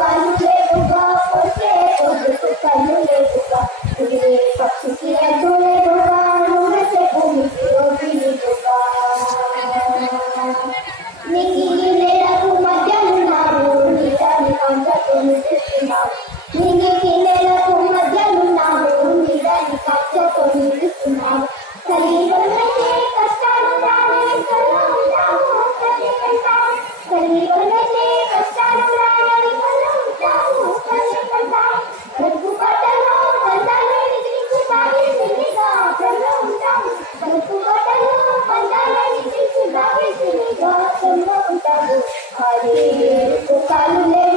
कालू लेगा पोसे पोसे कालू लेगा तुझे पक्षी की अधूरे होगा नूर से भूमि की ओटी होगा निकी लेला तू मध्यम नारू नीला निकांचा तुम कृष्णा निकी लेला तू मध्यम नारू नीला निकांचा तुम कृष्णा कलीबल में कष्टानु राणे कलम जामो कले कंटा कलीबल में कष्टानु राणे कलम जामो कले कंटा रघु पटनो पंदाले निकली बागी निगा कलम जामो रघु पटनो पंदाले निकली बागी निगा कलम जामो हरे को कालू ले